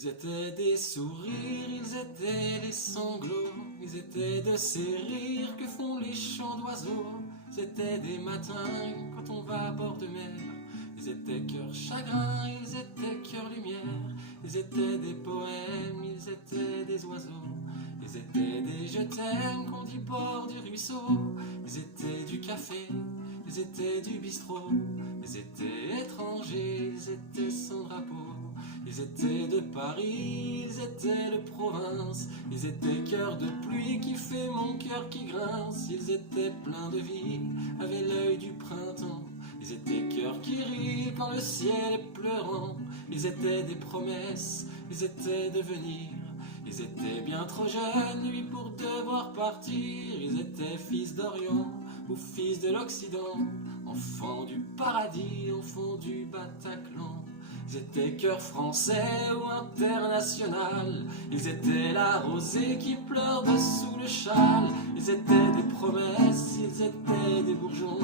Ils étaient des sourires, ils étaient des sanglots, ils étaient de ces rires que font les chants d'oiseaux. C'étaient des matins quand on va à bord de mer. Ils étaient cœur chagrin, ils étaient cœur lumière. Ils étaient des poèmes, ils étaient des oiseaux. Ils étaient des je t'aime qu'on dit bord du ruisseau. Ils étaient du café, ils étaient du bistrot. Ils étaient étrangers, ils étaient sans drapeau. Ils étaient de Paris, ils étaient de province. Ils étaient cœur de pluie qui fait mon cœur qui grince. Ils étaient pleins de vie, avaient l'œil du printemps. Ils étaient cœurs qui rient quand le ciel est pleurant. Ils étaient des promesses, ils étaient de venir. Ils étaient bien trop jeunes, lui, pour devoir partir. Ils étaient fils d'Orient ou fils de l'Occident, enfants du paradis, enfants du Bataclan. Ils étaient cœur français ou international. Ils étaient la rosée qui pleure dessous le châle. Ils étaient des promesses, ils étaient des bourgeons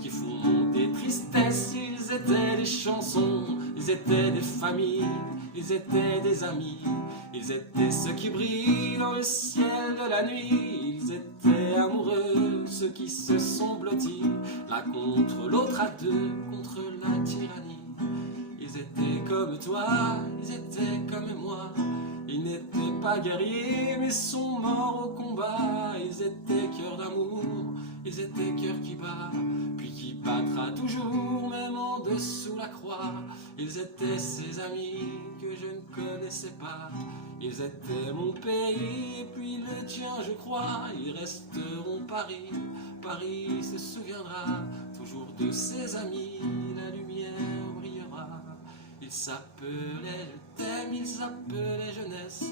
qui font monter tristesse. Ils étaient des chansons, ils étaient des familles, ils étaient des amis. Ils étaient ceux qui brillent dans le ciel de la nuit. Ils étaient amoureux, ceux qui se sont blottis l'un contre l'autre à deux, contre la tyrannie. Ils étaient comme toi, ils étaient comme moi. Ils n'étaient pas guerriers mais sont morts au combat. Ils étaient cœurs d'amour, ils étaient cœurs qui bat, puis qui battra toujours même en dessous la croix. Ils étaient ces amis que je ne connaissais pas. Ils étaient mon pays et puis le tien je crois. Ils resteront Paris, Paris se souviendra toujours de ses amis, la lumière brillera. Ils s'appelaient je t'aime, ils s'appelaient jeunesse.